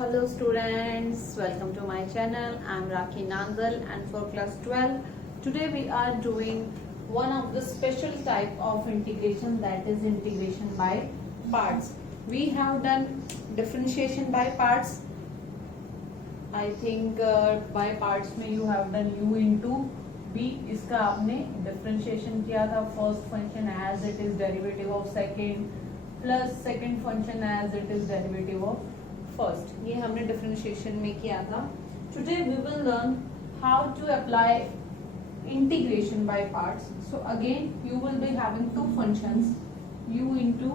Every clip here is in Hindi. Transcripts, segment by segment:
Hello students, welcome to my channel. I am Rakhi Nangal and for class 12, today we are doing one of the special type of integration, that is integration by parts. We have done differentiation by parts. I think by parts में you have done u into b. इसका आपने differentiation किया था. First function as it is derivative of second plus second function as it is derivative of first. ये हमने differentiation में किया था. Today we will learn how to apply integration by parts. So again you will be having two functions u into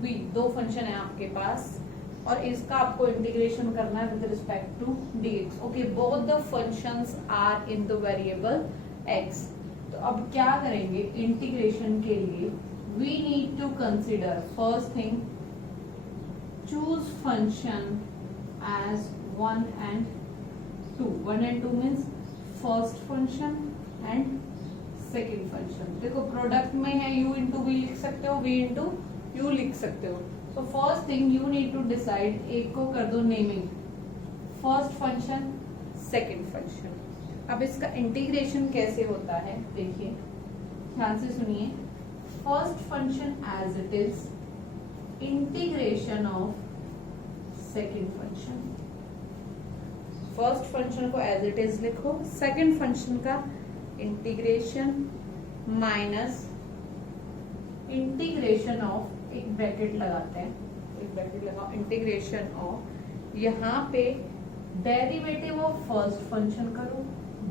v. दो function है आपके पास और इसका आपको इंटीग्रेशन करना है with respect to dx. Okay, both the functions are in the variable x. तो अब क्या करेंगे इंटीग्रेशन के लिए? We need to consider first thing, choose function as 1 and 2. 1 and 2 means first function and second function. देखो प्रोडक्ट में है u इंटू वी लिख सकते हो, v इंटू यू लिख सकते हो. So first thing you need to decide, एक को कर दो naming, first function second function. अब इसका इंटीग्रेशन कैसे होता है देखिए, ध्यान से सुनिए. First function as it is, integration of second function. First function को एज इट इज लिखो, सेकेंड फंक्शन का इंटीग्रेशन माइनस इंटीग्रेशन ऑफ, एक ब्रैकेट लगाते हैं, एक ब्रैकेट लगाओ, इंटीग्रेशन ऑफ, यहाँ पे डेरिवेटिव ऑफ फर्स्ट फंक्शन करो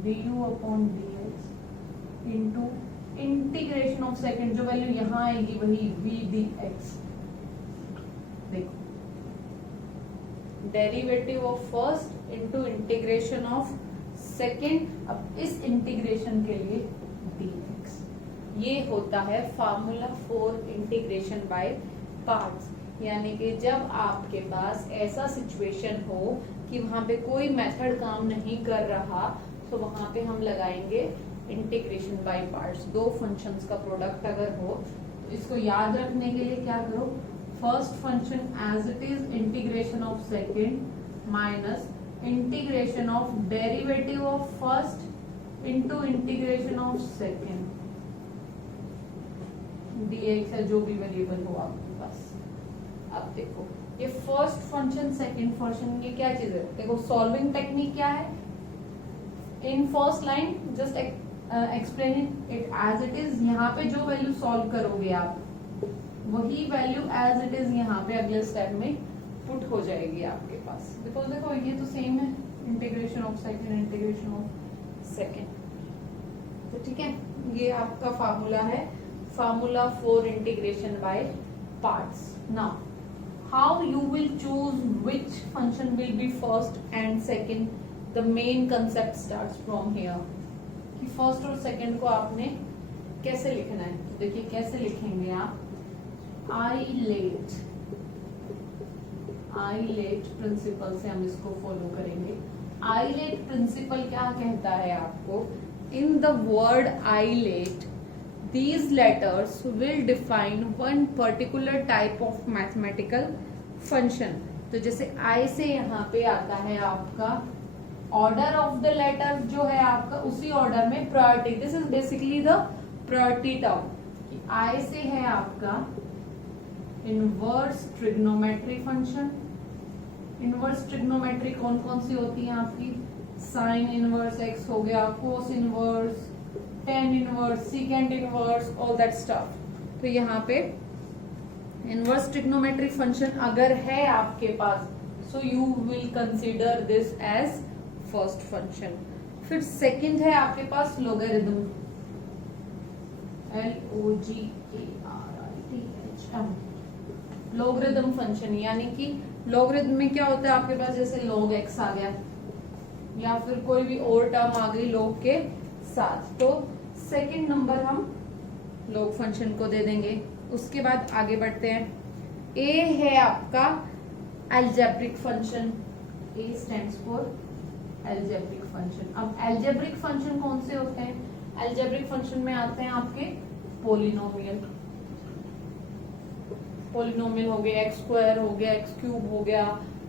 du upon dx into integration of second, जो वैल्यू यहाँ आएगी वही v dx. देखो derivative of first into integration of second. अब इस इंटीग्रेशन के लिए dx, ये होता है formula for integration by parts. यानी कि जब आपके पास ऐसा सिचुएशन हो कि वहां पे कोई मेथड काम नहीं कर रहा, तो वहां पे हम लगाएंगे इंटीग्रेशन बाय पार्ट्स. दो फंक्शंस का प्रोडक्ट अगर हो तो इसको याद रखने के लिए क्या करो, first function as it is integration of second minus integration of derivative of first into integration of second dx है, जो भी वेरिएबल हो आपके पास. अब देखो ये फर्स्ट फंक्शन सेकंड फंक्शन, ये क्या चीज है? देखो सॉल्विंग टेक्निक क्या है, in first line just explaining it as it is. यहाँ पे जो वैल्यू सॉल्व करोगे आप, वही वैल्यू एज इट इज यहाँ पे अगले स्टेप में पुट हो जाएगी आपके पास. बिकॉज देखो ये तो सेम है, integration of second integration of second. तो ठीक है, ये आपका फार्मूला है, formula for integration by parts. Now how you will choose which function will be first and second? The main concept starts from here कि first और second को आपने कैसे लिखना है. तो देखिए कैसे लिखेंगे आप, आइलेट प्रिंसिपल से हम इसको फॉलो करेंगे. आइलेट प्रिंसिपल क्या कहता है आपको, in the word ILATE these letters will define one particular type of mathematical function. तो जैसे I से यहाँ पे आता है आपका ऑर्डर ऑफ द लेटर जो है आपका, उसी ऑर्डर में priority. This is basically the priority term. I से है आपका inverse trigonometry function. Inverse trigonometry कौन कौन सी होती है आपकी? साइन इनवर्स एक्स हो गया, cos inverse, tan inverse, secant inverse, all that stuff. तो यहाँ पे इनवर्स ट्रिग्नोमेट्रिक फंक्शन अगर है आपके पास, so you will consider this as first function. फिर सेकंड है आपके पास लोगरिथम, LOGARITHM, लोगरिथम फंक्शन. यानी कि लोगरिथम में क्या होता है आपके पास, जैसे log x आ गया या फिर कोई भी और टर्म आ गई log के साथ, तो सेकंड नंबर हम log फंक्शन को दे देंगे. उसके बाद आगे बढ़ते हैं. A है आपका algebraic function, A stands for algebraic function. अब अलजेब्रिक फंक्शन कौन से होते हैं? अलजेब्रिक फंक्शन में आते हैं आपके पोलिनोमियल. पॉलिनोमियल हो गया, एक्स स्क्वायर हो गया, एक्स क्यूब हो गया,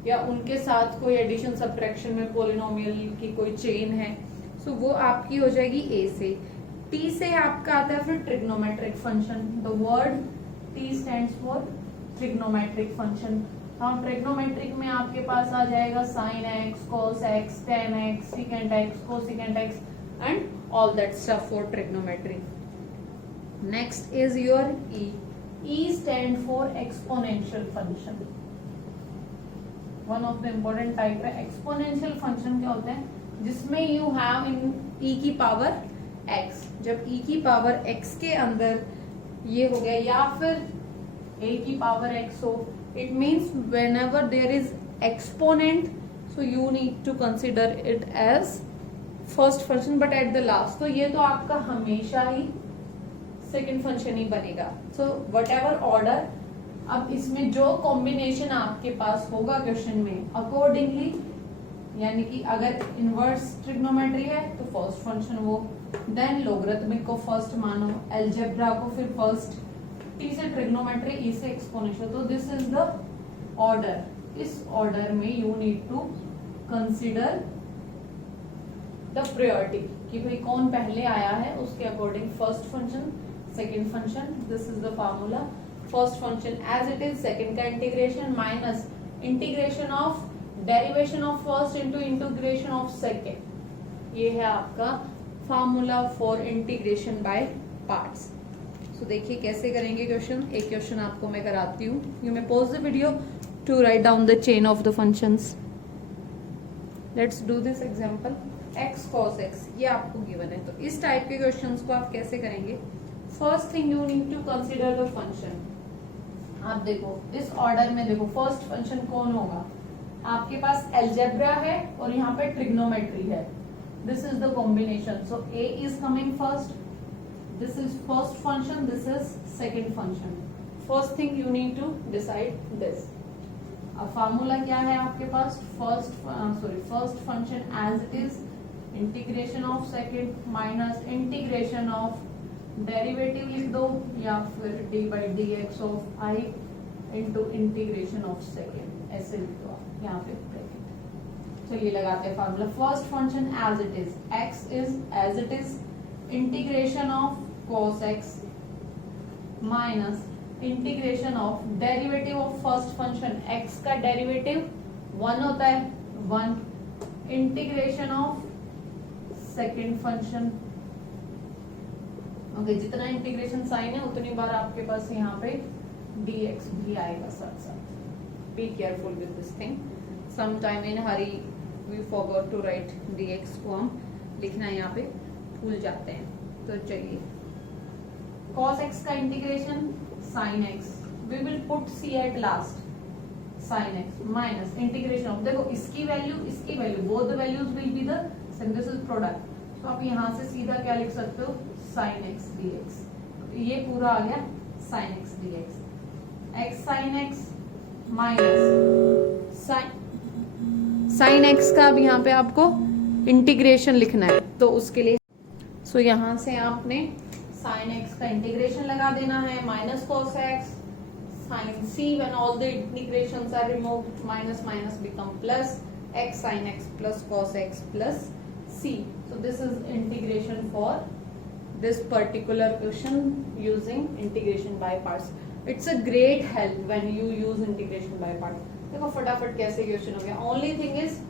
या उनके साथ कोई एडिशन सब्ट्रैक्शन में पोलिनोमियल की कोई चेन है, सो वो आपकी हो जाएगी ए से। टी से आपका आता है फिर trigonometric function. The word T stands for trigonometric function. हम ट्रिग्नोमेट्रिक में आपके पास आ जाएगा sine x, cos x, ten x, secant x, cosecant x and all that stuff for trigonometry. Next is your E. E stand for exponential function. One of the important type है एक्सपोनेंशियल फंक्शन। क्या होता है? जिसमें यू हैव इन ई की पावर एक्स। जब ई की पावर एक्स के अंदर ये हो गया या फिर ए की पावर एक्स हो, it means whenever there is exponent so you need to consider it as first function but at the last. तो ये तो आपका हमेशा ही सेकेंड फंक्शन ही बनेगा। सो वट एवर ऑर्डर, अब इसमें जो कॉम्बिनेशन आपके पास होगा क्वेश्चन में अकॉर्डिंगली, यानी कि अगर इनवर्स ट्रिग्नोमेट्री है तो फर्स्ट फंक्शन वो, देन लोगरिथमिक को फर्स्ट मानो, अलजेब्रा को फिर फर्स्ट, टी से ट्रिग्नोमेट्री, ई से एक्सपोनेंशियल। तो दिस इज द ऑर्डर। इस ऑर्डर में you need to consider the priority कि भाई कौन पहले आया है, उसके according first function, second function. This is the formula. First function as it is, second का integration minus integration of derivation of first into integration of second. ये है आपका formula for integration by parts. So देखिए कैसे करेंगे क्वेश्चन। एक क्वेश्चन आपको मैं कराती हूँ। You may pause the video to write down the chain of the functions. Let's do this example. X cos x ये आपको गिवन है। तो इस टाइप के क्वेश्चंस को आप कैसे करेंगे? First thing you need to consider the function. आप देखो इस ऑर्डर में, देखो फर्स्ट फंक्शन कौन होगा? आपके पास अलजेब्रा है और यहाँ पे ट्रिग्नोमेट्री है। This is the combination. So A is coming first, this is first function, this is second function. First thing you need to decide this. अब फॉर्मूला क्या है आपके पास? First function as it is, integration of second minus integration of derivative लिख दो या फिर D by D x of I into integration of second, ऐसे लिख दो आप यहाँ पे ब्रैकेट। चलिए लगाते हैं formula. First function as it is, x is as it is, integration of cos x minus integration of derivative of first function, x का डेरिवेटिव 1 होता है 1, integration of second function. Okay, जितना इंटीग्रेशन साइन है उतनी बार आपके पास यहाँ पे dx भी आएगा साथ साथ। Be careful with this thing. Some time in hurry we forgot to write dx को, हम लिखना यहाँ पे भूल जाते हैं। तो चलिए cos x का integration sin x, we will put c at last, sin x minus integration of, देखो इसकी value both the values will be the same, this is product. तो आप यहाँ से सीधा क्या लिख सकते हो? sin x dx। तो ये पूरा आ गया sin x dx, x sin x minus sin x का अब यहाँ पे आपको इंटीग्रेशन लिखना है। तो उसके लिए सो यहाँ से आपने sin x का इंटीग्रेशन लगा देना है, minus cos x sin c, when all the integrations are removed, minus minus become plus, x sin x plus cos x plus c. So this is integration for this particular question using integration by parts. It's a great help when you use integration by parts. देखो फटाफट कैसे क्वेश्चन हो गया। Only thing is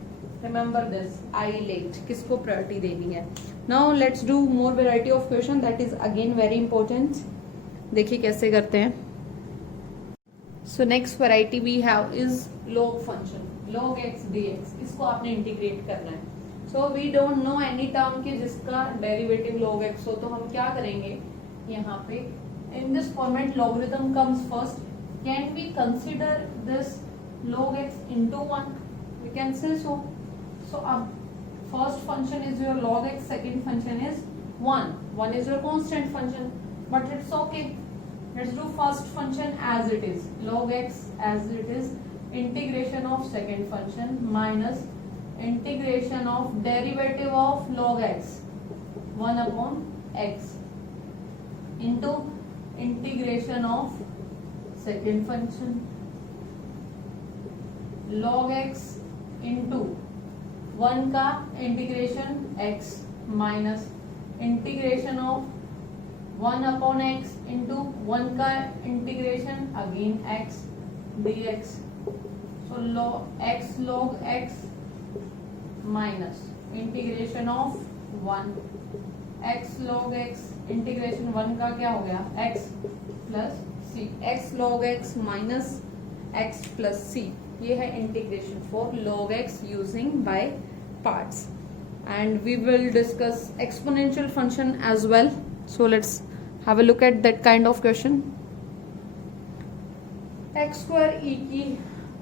remember this, I late किसको प्रायोरिटी देनी है। Now let's do more variety of question, that is again very important. देखिए कैसे करते हैं। So next variety we have is log function, log x dx। इसको आपने इंटीग्रेट करना है। So we don't know any term की जिसका डेरिवेटिव log x हो, तो हम क्या करेंगे यहाँ पे, in this format logarithm comes first, can we consider this log x into 1? We can say so. So अब first function is your log x, second function is 1 is your constant function, but it's okay. Let's do first function as it is, log x as it is, integration of second function minus integration of derivative of log x 1 upon x into integration of second function log x into 1 का integration x minus integration of 1 upon x into 1 का integration again x dx. So x log x minus integration of 1 x log x integration 1 का क्या हो गया x plus C. x log x minus x plus C. ये है integration for log x using by parts. And we will discuss exponential function as well. So let's have a look at that kind of question. X square e की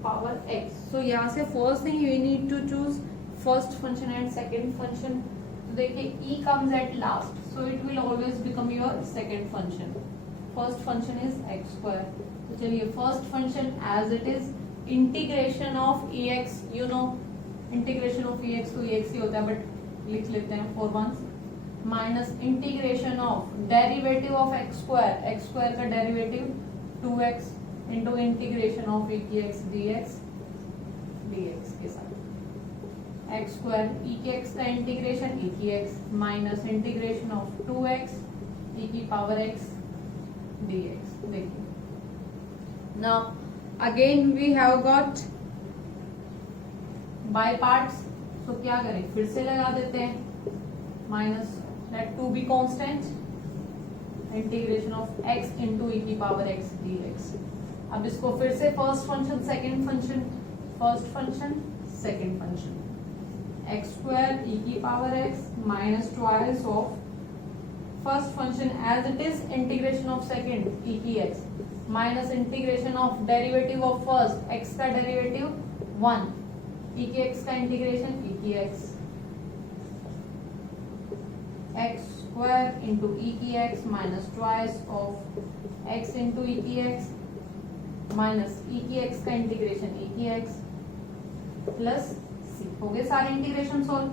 power x. So यहाँ से first thing you need to choose first function and second function. तो देखिए e comes at last, so it will always become your second function. First function is x square. तो चलिए first function as it is integration of ex. You know integration of ex तो ex ही होता है, बट लिख लेते हैं for once. Minus integration of derivative of x square का derivative 2x into integration of e की x dx के साथ x स्क्वायर e की x का इंटीग्रेशन e की x minus integration of 2x e की पावर x dx. देखिए now again we have got by parts. तो क्या करें, फिर से लगा देते हैं. Minus let to be constant integration of x into e की पावर x dx. अब इसको फिर से first function second function, first function second function. x square e की power x minus twice of first function as it is integration of second e की x minus integration of derivative of first x का डेरिवेटिव 1 e की x का इंटीग्रेशन e की x स्क्वायर इंटू e की x minus twice of x into e की x माइनस e की x का इंटीग्रेशन e की x प्लस c. हो गए सारे इंटीग्रेशन सॉल्व.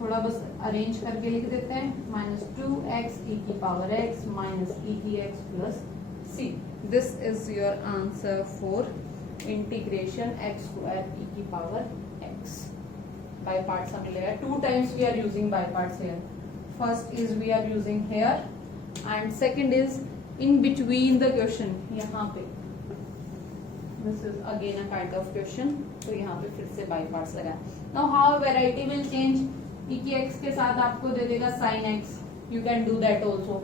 थोड़ा बस अरेंज करके लिख देते हैं. माइनस 2x e की पावर x माइनस e की x plus c. This is your answer for integration x square e की पावर x. By parts हमें लेगा. 2 times we are using by parts here. First is we are using here and second is in between the question. यहाँ पे this is again a kind of question. तो यहाँ पे फिर से by parts लगा. Now how variety will change. e की x के साथ आपको दे देगा sin x. You can do that also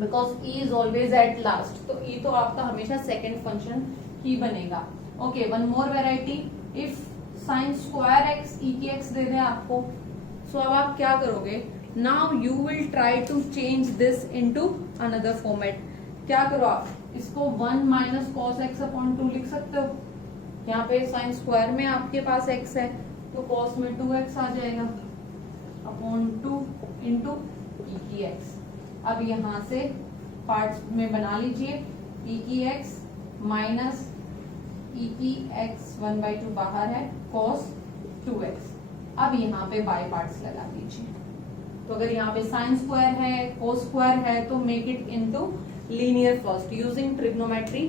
because e is always at last. तो e तो आपका हमेशा second function ही बनेगा. Okay, one more variety. If sine square x e की एक्स दे दें आपको, सो अब आप क्या करोगे. Now you will try to change this into another format. क्या करो आप इसको 1 माइनस कॉस एक्स अपॉन 2 लिख सकते हो. यहाँ पे साइन स्क्वायर में आपके पास x है तो कॉस में 2x आ जाएगा अपॉन 2 इंटू ई की एक्स. अब यहाँ से पार्ट्स में बना लीजिए. ई की एक्स माइनस e की x 1/2 बाहर है cos 2x. अब यहाँ पे बाय पार्ट्स लगा दीजिए. तो अगर यहाँ पे साइन स्क्वायर है cos स्क्वायर है तो make it into linear first using trigonometry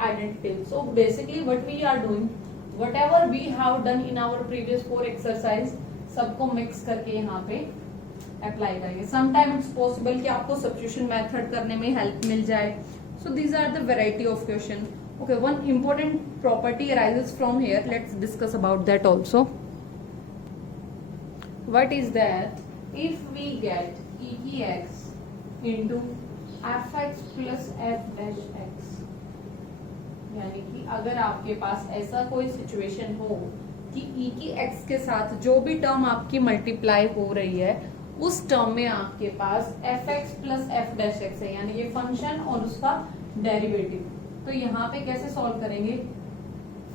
identity. So basically what we are doing, whatever we have done in our previous 4 exercise, सबको मिक्स करके यहाँ पे अप्लाई करेंगे. समटाइम इट्स पॉसिबल कि आपको सब्स्टिट्यूशन मेथड करने में हेल्प मिल जाए. So these are the variety of question. Okay, one important property arises from here. Let's discuss about that also. What is that? If we get e की x into fx plus f dash x, यानी कि अगर आपके पास ऐसा कोई सिचुएशन हो कि e की x के साथ जो भी टर्म आपकी मल्टीप्लाई हो रही है उस टर्म में आपके पास fx plus f dash x है, यानी ये फंक्शन और उसका डेरिवेटिव. तो यहाँ पे कैसे सॉल्व करेंगे.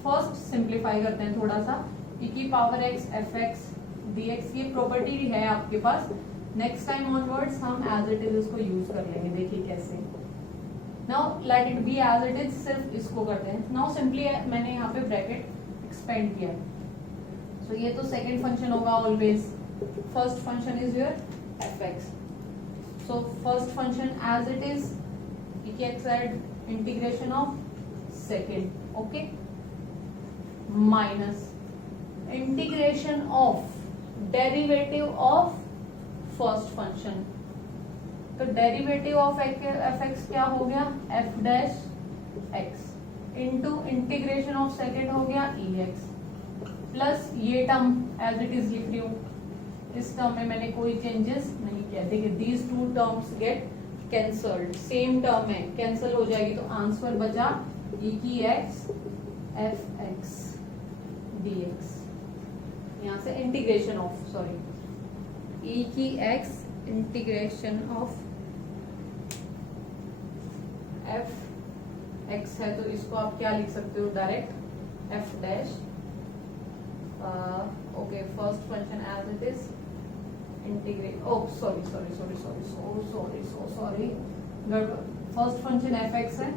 फर्स्ट सिंप्लीफाई करते हैं थोड़ा सा. e की पावर x fx dx ये प्रॉपर्टी है आपके पास. नेक्स्ट टाइम ऑनवर्ड्स हम एज इट इज इसको यूज कर लेंगे. देखिए कैसे. Now let it be as it is. सिर्फ इसको करते हैं. नाउ सिंपली मैंने यहाँ पे ब्रैकेट एक्सपेंड किया है. सो ये तो सेकेंड फंक्शन होगा always. First function is your fx. So first function as it is e की x side integration of second. Okay, minus integration of derivative of first function. तो डेरिवेटिव ऑफ एफ एक्स क्या हो गया, f dash x into integration of second हो गया ई एक्स, प्लस ये टर्म एज इट इज लिख रही हूँ, इस टर्म में मैंने कोई चेंजेस नहीं किया। देखिए these two terms get cancelled, same term है, कैंसल हो जाएगी, तो आंसर बचा ई की x f x d x. यहाँ से इंटीग्रेशन ऑफ, सॉरी, ई की x integration of f x है, तो इसको आप क्या लिख सकते हो, direct f dash, okay, first function as it is integrate, o sorry, first function f x है,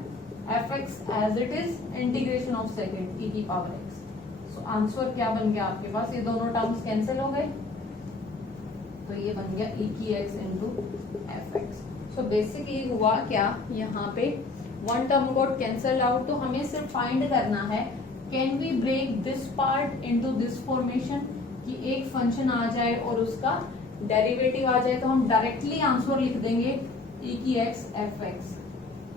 f x as it is integration of second ई की पावर एक्स। सो आंसर क्या बन गया आपके पास, ये दोनों टर्म्स कैंसिल हो गए, तो ये बन गया ई की x into f x. So basically हुआ क्या, यहाँ पे one term got cancel out, तो हमें सिर्फ फाइंड करना है can we break this part into this formation, कि एक फंक्शन आ जाए और उसका डेरिवेटिव आ जाए, तो हम डायरेक्टली आंसर लिख देंगे ई की x f x.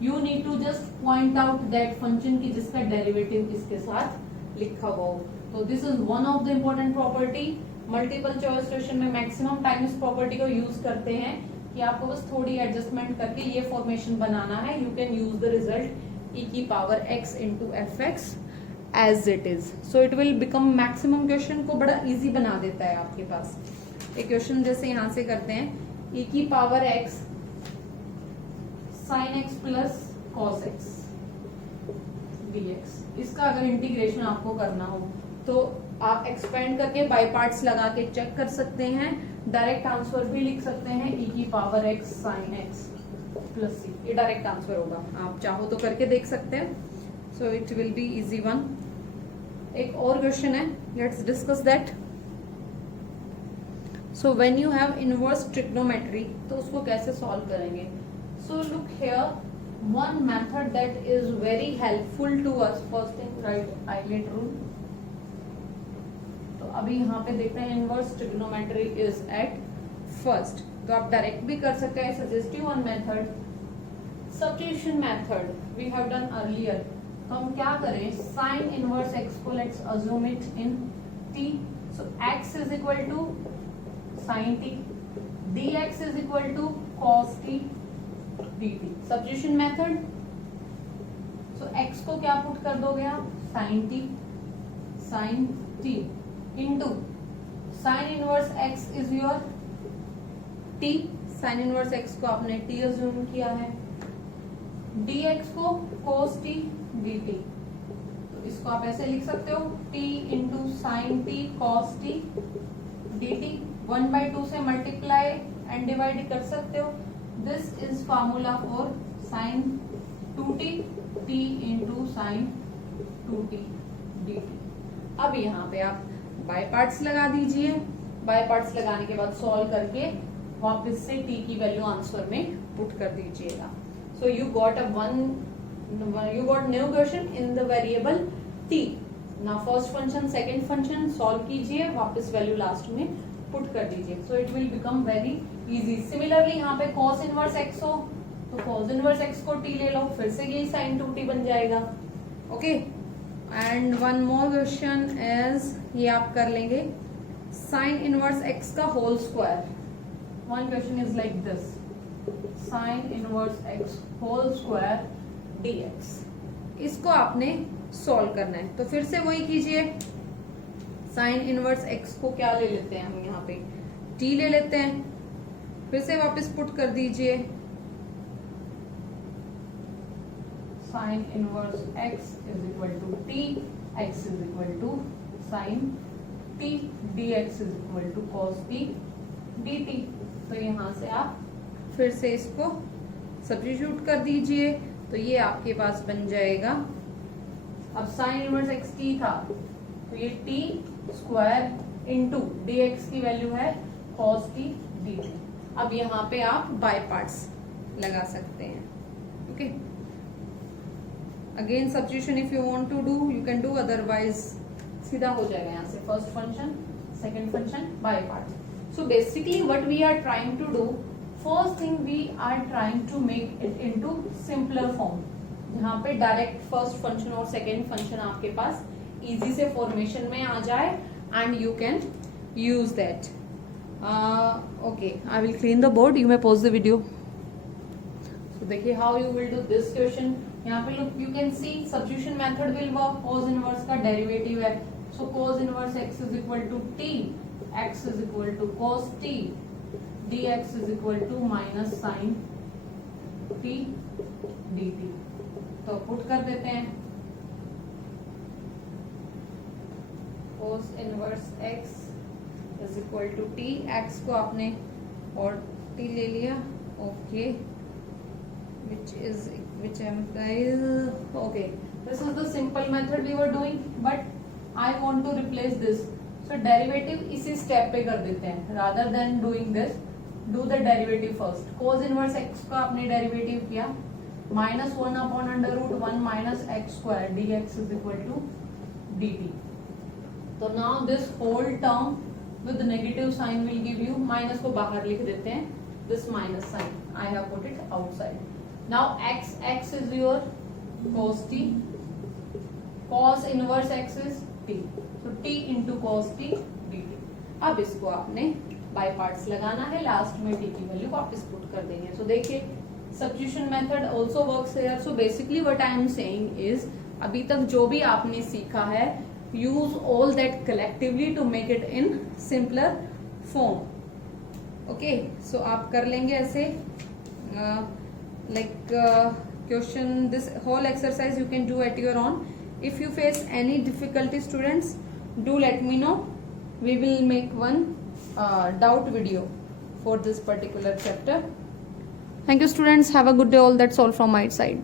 You need to just point out that function की जिसका डेरिवेटिव इसके साथ लिखा हुआ हो। तो this is one of the important property, multiple choice question में मैक्सिमम टाइम इस प्रॉपर्टी को यूज करते हैं कि आपको बस थोड़ी एडजस्टमेंट करके ये फॉर्मेशन बनाना है। You can use the result e की power x into f x as it is, so it will become maximum question को बड़ा इजी बना देता है आपके पास। एक क्वेश्चन जैसे यहां से करते हैं, ई की power x sine x plus cos x dx, इसका अगर इंटीग्रेशन आपको करना हो तो आप एक्सपेंड करके बाय पार्ट्स लगा के चेक कर सकते हैं, डायरेक्ट आंसर भी लिख सकते हैं ई की power x sine x plus C, ये डायरेक्ट आंसर होगा, आप चाहो तो करके देख सकते हैं। So it will be easy one. एक और क्वेश्चन है, let's discuss that. So when you have inverse trigonometry, तो उसको कैसे सॉल्व करेंगे। So look here, one method that is very helpful to us, first thing write ILATE rule. तो अभी यहाँ पे देखते हैं inverse trigonometry is at first, तो आप डायरेक्ट भी कर सकते हैं, suggestive one method, substitution method we have done earlier. तो हम क्या करें, साइन इनवर्स एक्स को let's assume it in t, so x is equal to sine t, dx is equal to cos t dt, substitution method. So x को क्या पुट कर दोगे आप, sine t into sine inverse x is your t, sine inverse x को आपने t अज्यूम किया है, dx को cos t dt, तो इसको आप ऐसे लिख सकते हो t into sine t cos t dt, 1/2 से मल्टीप्लाई एंड डिवाइड कर सकते हो। This is formula for sine 2t, t into sine 2t dt। अब यहाँ पे आप बाय पार्ट्स लगा दीजिए, बाय पार्ट्स लगाने के बाद सॉल्व करके वापस से t की वैल्यू आंसर में पुट कर दीजिएगा। So you got new question in the variable t। ना first function second function solve कीजिए, वापस वैल्यू लास्ट में पुट कर दीजिए, सो it will become very easy. Similarly यहाँ पे cos इनवर्स x हो तो cos इनवर्स x को t ले लो, फिर से यही sin 2t बन जाएगा। Okay, and one more question is, ये आप कर लेंगे sin इनवर्स x का whole square. One question is like this, sin inverse x whole square dx, इसको आपने सॉल्व करना है। तो फिर से वही कीजिए, साइन इनवर्स x को क्या ले लेते हैं हम, यहाँ पे t ले लेते हैं, फिर से वापस पुट कर दीजिए sine inverse x is equal to t, x is equal to sine t, dx is equal to cos t dt। तो यहाँ से आप फिर से इसको सब्स्टिट्यूट कर दीजिए, तो ये आपके पास बन जाएगा, अब साइन इनवर्स x t था तो ये t स्क्वायर इंटू dx की वैल्यू है cos t dt। अब यहाँ पे आप बाय पार्ट्स लगा सकते हैं। Okay, again substitution if you want to do you can do, otherwise सीधा हो जाएगा यहाँ से, first function second function by parts. So basically what we are trying to do, first thing we are trying to make it into simpler form, जहाँ पे डायरेक्ट फर्स्ट फंक्शन और सेकेंड फंक्शन आपके पास इजी से फॉर्मेशन में आ जाए and you can use that. Okay, I will clean the board, you may pause the video. तो देखिए how you will do this question. यहाँ पे look you can see substitution method will work. cos inverse का डेरिवेटिव है, so cos inverse x is equal to t, x is equal to cos t, dx is equal to minus sine t dt. तो पुट कर देते हैं cos inverse x is equal to t, x को आपने और t ले लिया. Okay, which am guys, okay, this is the simple method we were doing, but I want to replace this. So derivative इसी स्टेप पे कर देते हैं, rather than doing this, do the derivative first. cos inverse x का आपने डेरिवेटिव किया, minus 1 upon under root 1 minus x square dx is equal to dt. तो now this whole term with negative sign will give you, minus को बाहर लिख देते हैं, this minus sign I have put it outside. Now x is your cos t, cos inverse x is t, so t into cos t dt. अब इसको आपने बाय पार्ट्स लगाना है, लास्ट में t की वैल्यू वापस पुट कर देंगे. सो देखिए substitution method also works here. So basically what I am saying is, अभी तक जो भी आपने सीखा है, use all that collectively to make it in simpler form. Okay, so आप कर लेंगे ऐसे. Question, this whole exercise you can do at your own. If you face any difficulty, students, do let me know. We will make one doubt video for this particular chapter. Thank you, students. Have a good day all. That's all from my side.